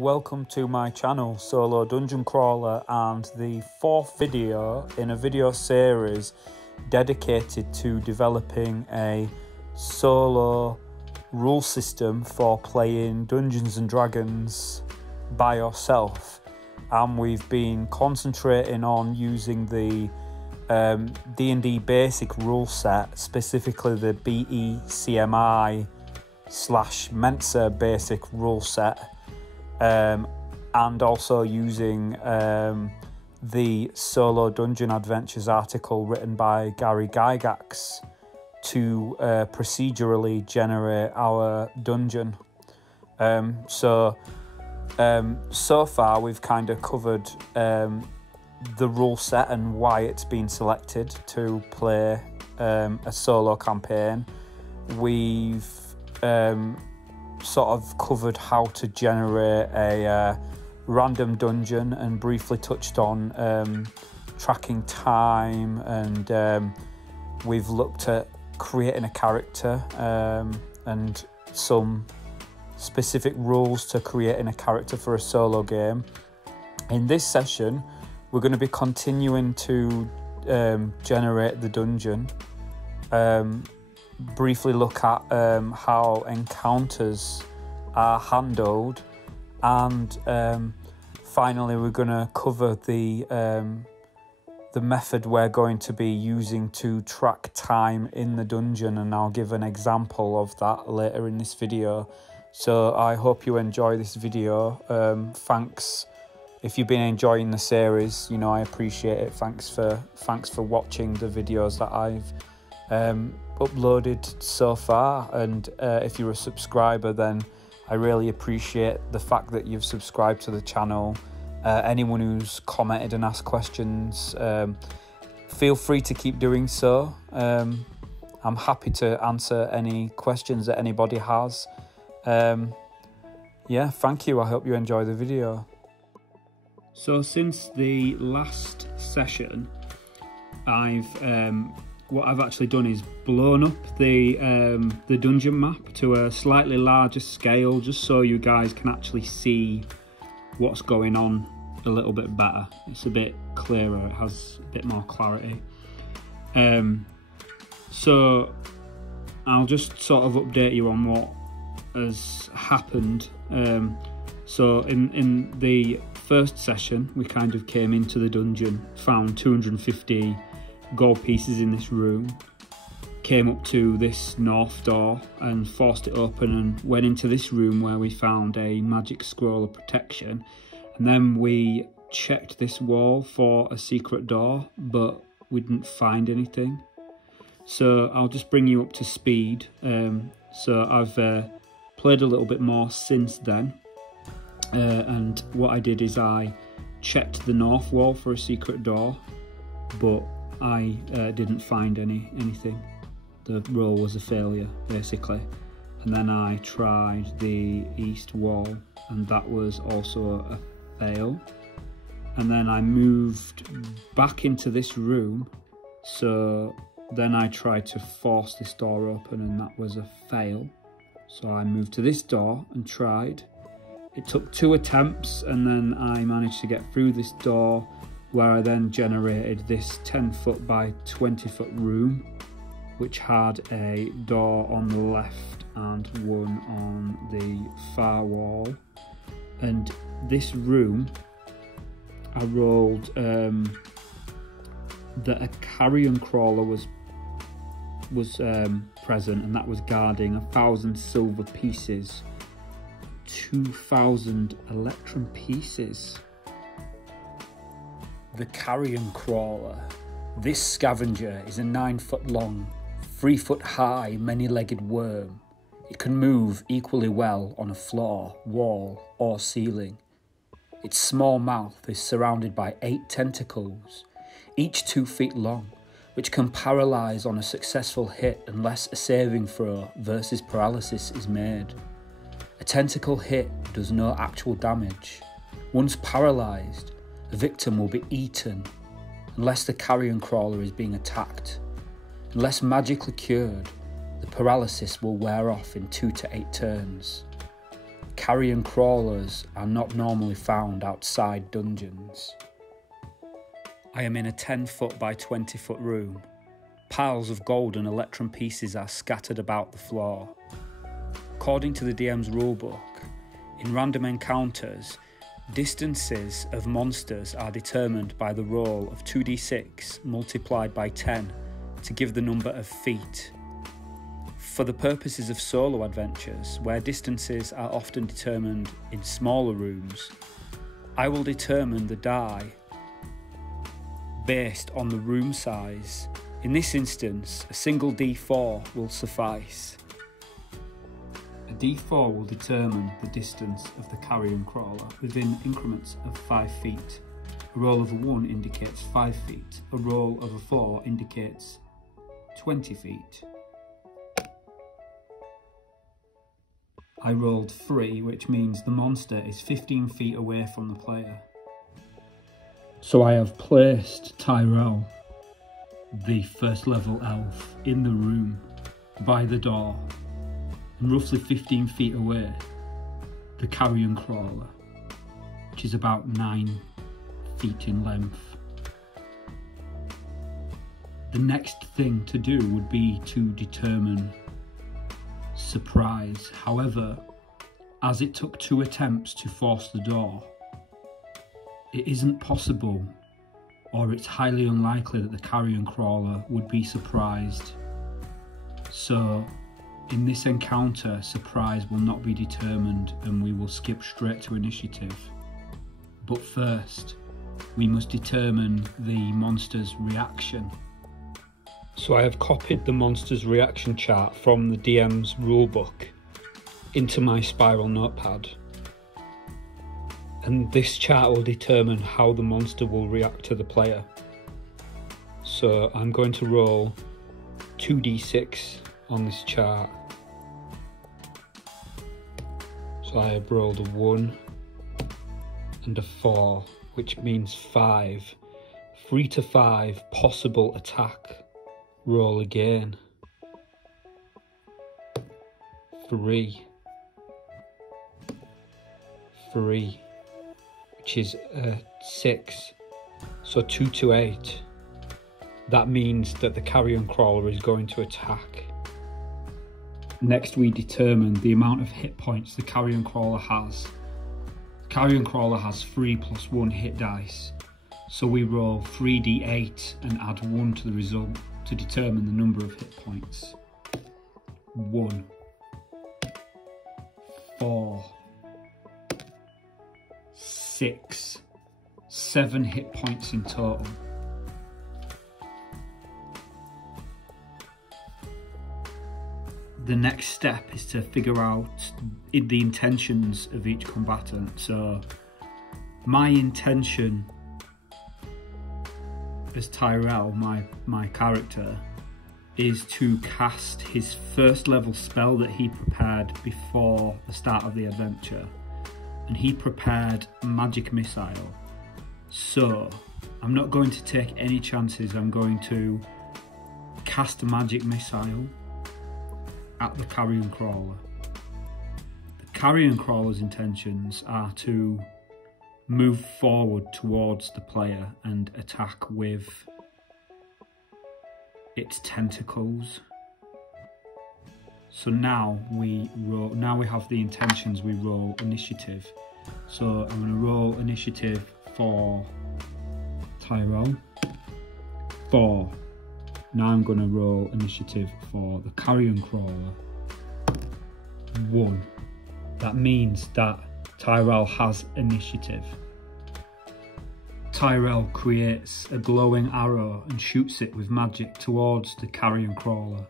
Welcome to my channel, Solo Dungeon Crawler, and the fourth video in a video series dedicated to developing a solo rule system for playing Dungeons and Dragons by yourself. And we've been concentrating on using the D&D basic rule set, specifically the BECMI / Mentzer Basic rule set, and also using the Solo Dungeon Adventures article written by Gary Gygax to procedurally generate our dungeon. So far we've kind of covered the rule set and why it's been selected to play a solo campaign. We've sort of covered how to generate a random dungeon and briefly touched on tracking time, and we've looked at creating a character and some specific rules to creating a character for a solo game. In this session we're going to be continuing to generate the dungeon, briefly look at how encounters are handled, and finally we're going to cover the method we're going to be using to track time in the dungeon, and I'll give an example of that later in this video. So I hope you enjoy this video. Thanks if you've been enjoying the series, you know I appreciate it. Thanks for watching the videos that I've uploaded so far, and if you're a subscriber, then I really appreciate the fact that you've subscribed to the channel. Anyone who's commented and asked questions, feel free to keep doing so. I'm happy to answer any questions that anybody has. Yeah, thank you. I hope you enjoy the video. So since the last session, what I've actually done is blown up the dungeon map to a slightly larger scale, just so you guys can actually see what's going on a little bit better. It's a bit clearer, it has a bit more clarity. So I'll just sort of update you on what has happened. So in the first session we kind of came into the dungeon, found 250 gold pieces in this room, came up to this north door and forced it open, and went into this room where we found a magic scroll of protection. And then we checked this wall for a secret door, but we didn't find anything. So I'll just bring you up to speed. So I've played a little bit more since then, and what I did is I checked the north wall for a secret door, but I didn't find anything. The roll was a failure, basically. And then I tried the east wall, and that was also a fail. And then I moved back into this room, so then I tried to force this door open, and that was a fail. So I moved to this door and tried. It took 2 attempts, and then I managed to get through this door, where I then generated this 10-foot by 20-foot room, which had a door on the left and one on the far wall. And this room, I rolled that a carrion crawler was present, and that was guarding 1,000 silver pieces, 2,000 electrum pieces. The carrion crawler. This scavenger is a 9-foot long, 3-foot high, many-legged worm. It can move equally well on a floor, wall, or ceiling. Its small mouth is surrounded by 8 tentacles, each 2 feet long, which can paralyze on a successful hit unless a saving throw versus paralysis is made. A tentacle hit does no actual damage. Once paralyzed, the victim will be eaten unless the carrion crawler is being attacked. Unless magically cured, the paralysis will wear off in 2 to 8 turns. carrion crawlers are not normally found outside dungeons. I am in a 10-foot by 20-foot room. Piles of gold and electrum pieces are scattered about the floor. According to the DM's rulebook, in random encounters, distances of monsters are determined by the roll of 2d6 multiplied by 10 to give the number of feet. For the purposes of solo adventures, where distances are often determined in smaller rooms, I will determine the die based on the room size. In this instance, a single d4 will suffice. A d4 will determine the distance of the carrion crawler within increments of 5 feet. A roll of a 1 indicates 5 feet. A roll of a 4 indicates 20 feet. I rolled 3, which means the monster is 15 feet away from the player. So I have placed Tyrell, the first level elf, in the room by the door, and roughly 15 feet away, the carrion crawler, which is about 9 feet in length. The next thing to do would be to determine surprise. However, as it took 2 attempts to force the door, it isn't possible, or it's highly unlikely, that the carrion crawler would be surprised. So in this encounter, surprise will not be determined and we will skip straight to initiative. But first, we must determine the monster's reaction. So I have copied the monster's reaction chart from the DM's rulebook into my spiral notepad. And this chart will determine how the monster will react to the player. So I'm going to roll 2d6 on this chart. So I have rolled a 1 and a 4, which means 5. 3 to 5 possible attack. Roll again. 3. 3, which is 6. So 2 to 8. That means that the carrion crawler is going to attack. Next, we determine the amount of hit points the carrion crawler has. The carrion crawler has 3 + 1 hit dice. So we roll 3d8 and add 1 to the result to determine the number of hit points. 1, 4, 6, 7 hit points in total. The next step is to figure out the intentions of each combatant. So my intention as Tyrell, my character, is to cast his first level spell that he prepared before the start of the adventure. And he prepared Magic Missile. So I'm not going to take any chances. I'm going to cast a Magic Missile at the carrion crawler. The carrion crawler's intentions are to move forward towards the player and attack with its tentacles. So now we have the intentions, we roll initiative. So I'm going to roll initiative for Tyrell. 4. Now I'm going to roll initiative for the carrion crawler. 1. That means that Tyrell has initiative. Tyrell creates a glowing arrow and shoots it with magic towards the carrion crawler,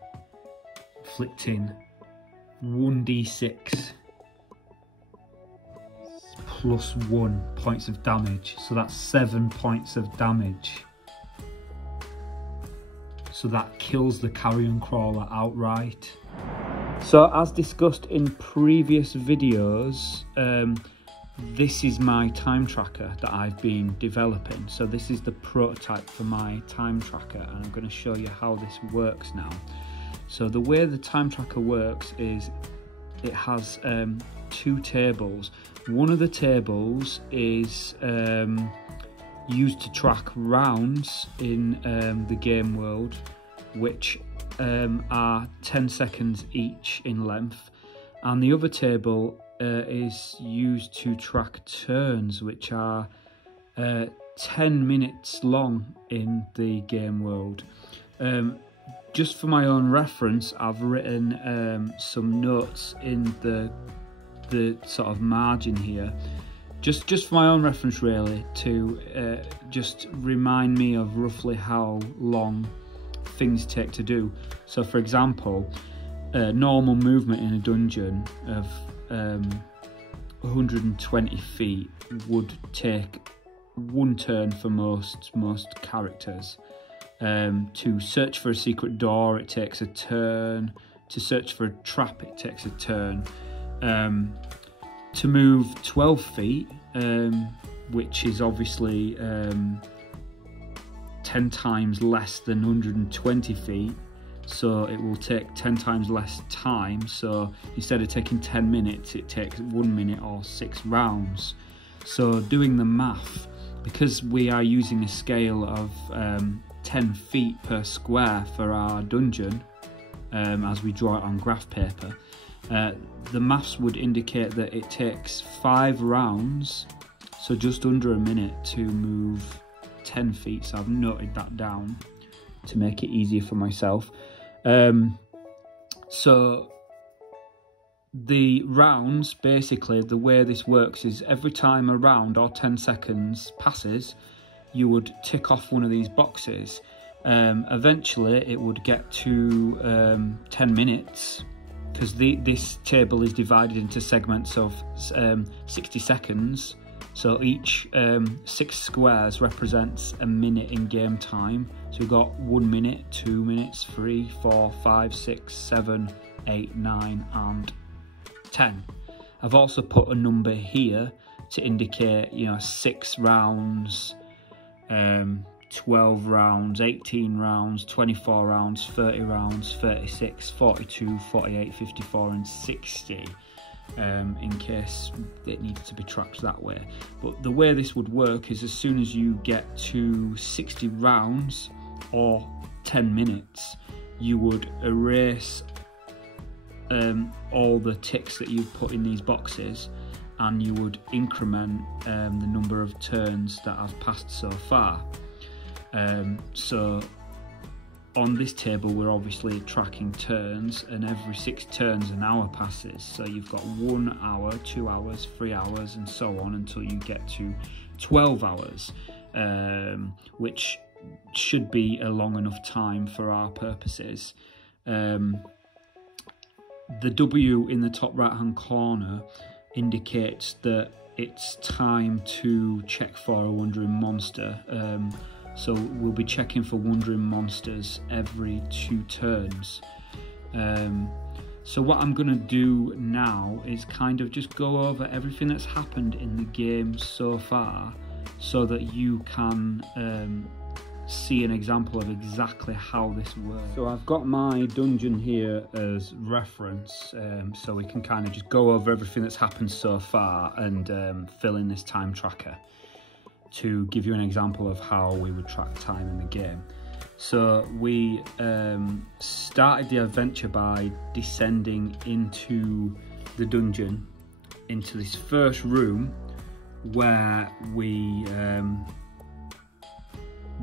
inflicting 1d6 plus 1 points of damage. So that's 7 points of damage. So that kills the carrion crawler outright. So as discussed in previous videos, this is my time tracker that I've been developing. So this is the prototype for my time tracker, and I'm going to show you how this works now. So the way the time tracker works is it has 2 tables. One of the tables is used to track rounds in the game world, which are 10 seconds each in length, and the other table is used to track turns, which are 10 minutes long in the game world. Just for my own reference, I've written some notes in the sort of margin here, just for my own reference really, to just remind me of roughly how long things take to do. So for example, normal movement in a dungeon of 120 feet would take 1 turn for most characters. To search for a secret door, it takes a turn. To search for a trap, it takes a turn. To move 12 feet, which is obviously 10 times less than 120 feet, so it will take 10 times less time. So instead of taking 10 minutes, it takes 1 minute or 6 rounds. So doing the math, because we are using a scale of 10 feet per square for our dungeon, as we draw it on graph paper, the maths would indicate that it takes 5 rounds, so just under a minute, to move 10 feet. So I've noted that down to make it easier for myself. So the rounds, basically the way this works is every time a round or 10 seconds passes, you would tick off one of these boxes. Eventually it would get to 10 minutes, because this table is divided into segments of 60 seconds. So each 6 squares represents a minute in game time. So we've got 1 minute, 2 minutes, 3, 4, 5, 6, 7, 8, 9 and 10. I've also put a number here to indicate, you know, 6 rounds, 12 rounds, 18 rounds, 24 rounds, 30 rounds, 36, 42, 48, 54 and 60, in case it needed to be tracked that way. But the way this would work is, as soon as you get to 60 rounds or 10 minutes, you would erase all the ticks that you've put in these boxes, and you would increment the number of turns that have passed so far. So on this table we're obviously tracking turns, and every 6 turns an hour passes. So you've got 1 hour, 2 hours, 3 hours and so on until you get to 12 hours, which should be a long enough time for our purposes. The W in the top right hand corner indicates that it's time to check for a wandering monster. So we'll be checking for wandering monsters every 2 turns. So what I'm going to do now is kind of just go over everything that's happened in the game so far, so that you can see an example of exactly how this works. So I've got my dungeon here as reference, so we can kind of just go over everything that's happened so far and fill in this time tracker to give you an example of how we would track time in the game. So we started the adventure by descending into the dungeon, into this first room where we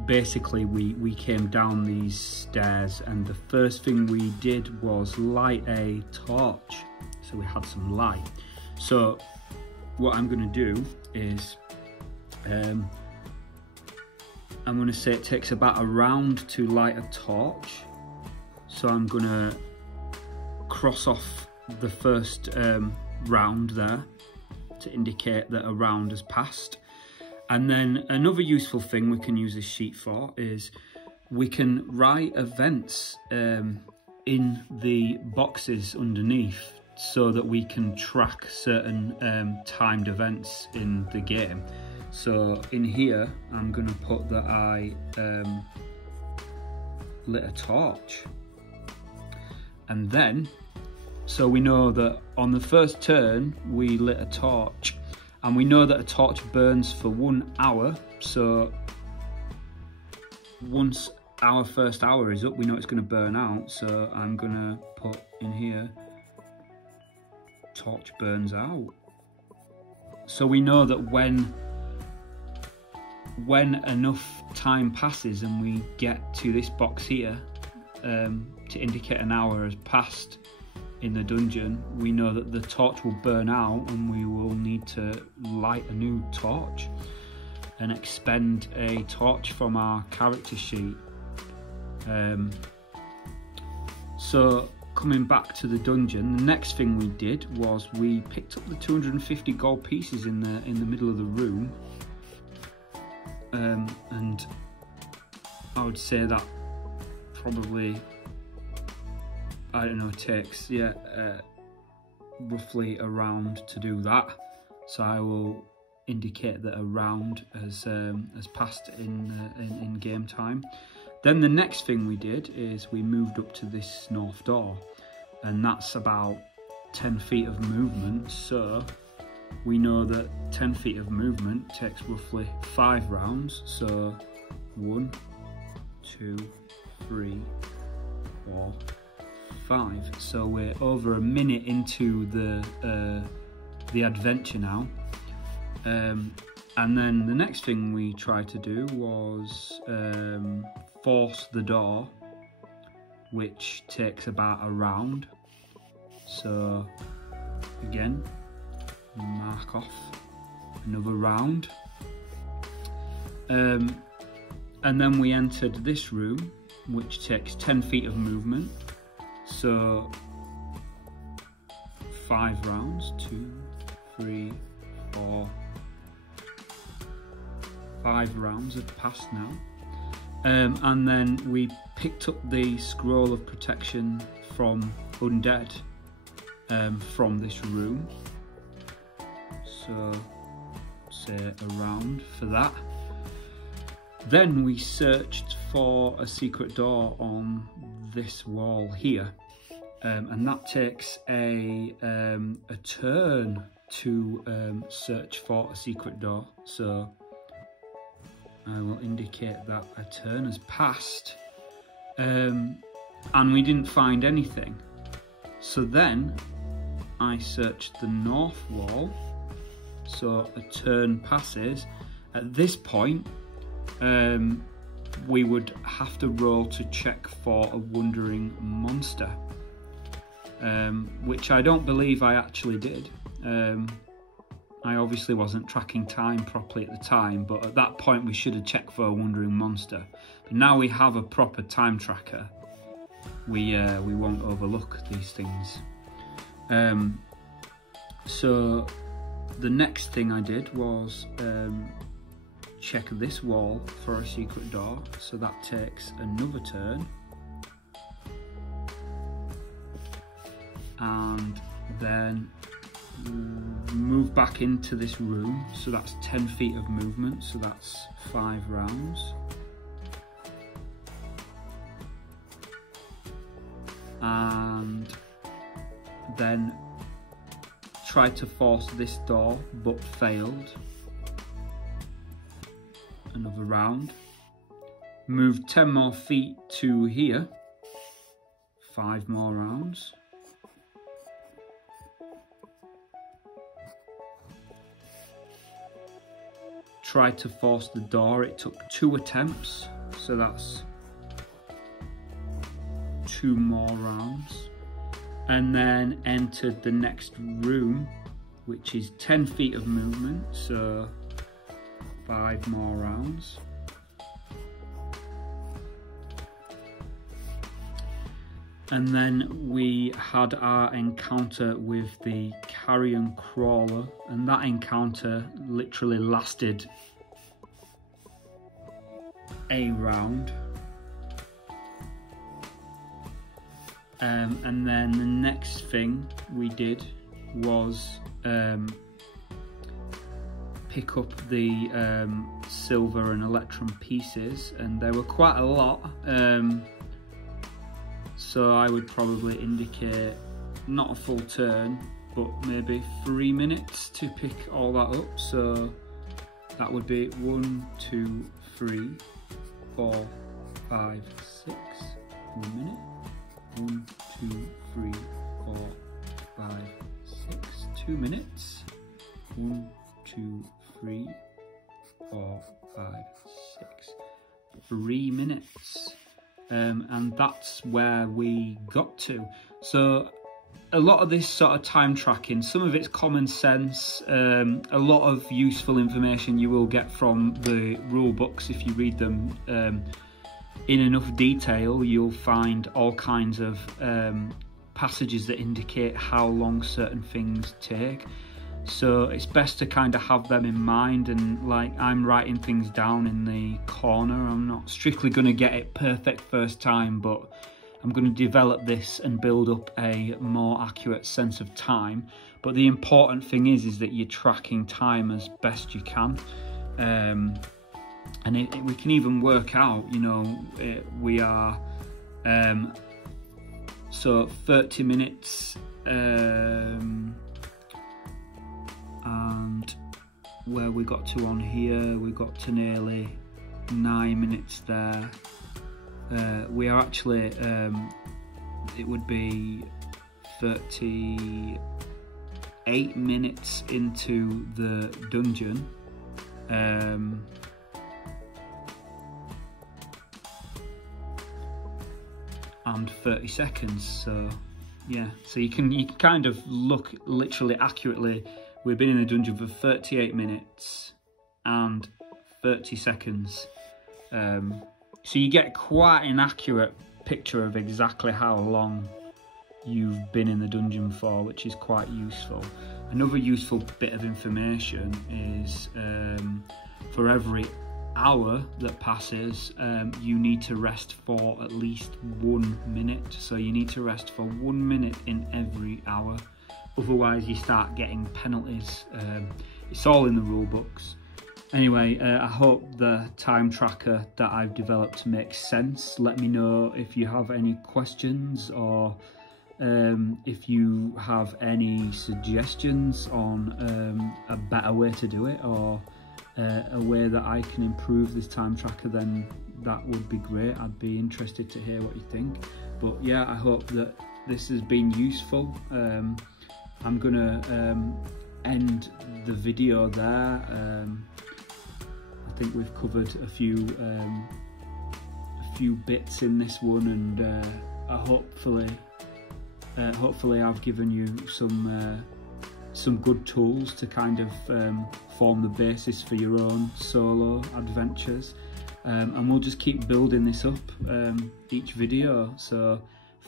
basically we came down these stairs, and the first thing we did was light a torch. So we had some light. So what I'm going to do is I'm going to say it takes about a round to light a torch. So I'm going to cross off the first round there to indicate that a round has passed. And then another useful thing we can use this sheet for is we can write events in the boxes underneath, so that we can track certain timed events in the game. So in here I'm going to put that I lit a torch, and then So we know that on the first turn we lit a torch, and we know that a torch burns for 1 hour. So once our first hour is up, we know it's going to burn out. So I'm going to put in here, torch burns out. So we know that when enough time passes and we get to this box here to indicate an hour has passed in the dungeon, we know that the torch will burn out and we will need to light a new torch and expend a torch from our character sheet. So coming back to the dungeon, the next thing we did was we picked up the 250 gold pieces in the middle of the room, and I would say that probably, I don't know, takes roughly a round to do that. So I will indicate that a round has passed in game time. Then the next thing we did is we moved up to this north door, and that's about 10 feet of movement. So we know that 10 feet of movement takes roughly 5 rounds. So 1, 2, 3, 4, 5. So we're over a minute into the adventure now. And then the next thing we tried to do was force the door, which takes about a round. So again, mark off another round. And then we entered this room, which takes 10 feet of movement. So 5 rounds, 2, 3, 4, 5 rounds have passed now. And then we picked up the scroll of protection from undead from this room. So say a round for that. Then we searched for a secret door on this wall here, and that takes a turn to search for a secret door. So I will indicate that a turn has passed, and we didn't find anything. So then I searched the north wall, so a turn passes. At this point, we would have to roll to check for a wandering monster, which I don't believe I actually did. I obviously wasn't tracking time properly at the time, but at that point we should have checked for a wandering monster. But now we have a proper time tracker, we won't overlook these things. So the next thing I did was check this wall for a secret door, so that takes another turn, and then move back into this room, so that's 10 feet of movement, so that's 5 rounds. And then tried to force this door but failed. Another round. Moved 10 more feet to here, 5 more rounds. Tried to force the door, it took 2 attempts, so that's 2 more rounds. And then entered the next room, which is 10 feet of movement, so 5 more rounds. And then we had our encounter with the carrion crawler, and that encounter literally lasted a round. And then the next thing we did was pick up the silver and electrum pieces, and there were quite a lot. So I would probably indicate not a full turn, but maybe 3 minutes to pick all that up. So that would be 1, 2, 3, 4, 5, 6. 1 minute. 1, 2, 3, 4, 5, 6. 2 minutes. 1, 2, 3, 4, 5, 6. 3 minutes. And that's where we got to. So a lot of this sort of time tracking, some of it's common sense, a lot of useful information you will get from the rule books. If you read them in enough detail, you'll find all kinds of passages that indicate how long certain things take. So it's best to kind of have them in mind, and like I'm writing things down in the corner. I'm not strictly going to get it perfect first time, but I'm going to develop this and build up a more accurate sense of time. But the important thing is that you're tracking time as best you can. And we can even work out, you know, we are, so 30 minutes, and where we got to on here, we got to nearly 9 minutes there. We are actually, it would be 38 minutes into the dungeon. And 30 seconds, so yeah, so you can kind of look literally accurately. We've been in the dungeon for 38 minutes and 30 seconds. So you get quite an accurate picture of exactly how long you've been in the dungeon for, which is quite useful. Another useful bit of information is for every hour that passes, you need to rest for at least 1 minute. So you need to rest for 1 minute in every hour. Otherwise you start getting penalties. It's all in the rule books. Anyway, I hope the time tracker that I've developed makes sense. Let me know if you have any questions, or if you have any suggestions on a better way to do it, or a way that I can improve this time tracker, then that would be great. I'd be interested to hear what you think. But yeah, I hope that this has been useful. I'm gonna end the video there. I think we've covered a few bits in this one, and hopefully I've given you some good tools to kind of form the basis for your own solo adventures, and we'll just keep building this up each video. So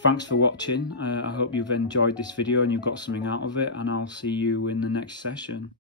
thanks for watching. I hope you've enjoyed this video and you've got something out of it, and I'll see you in the next session.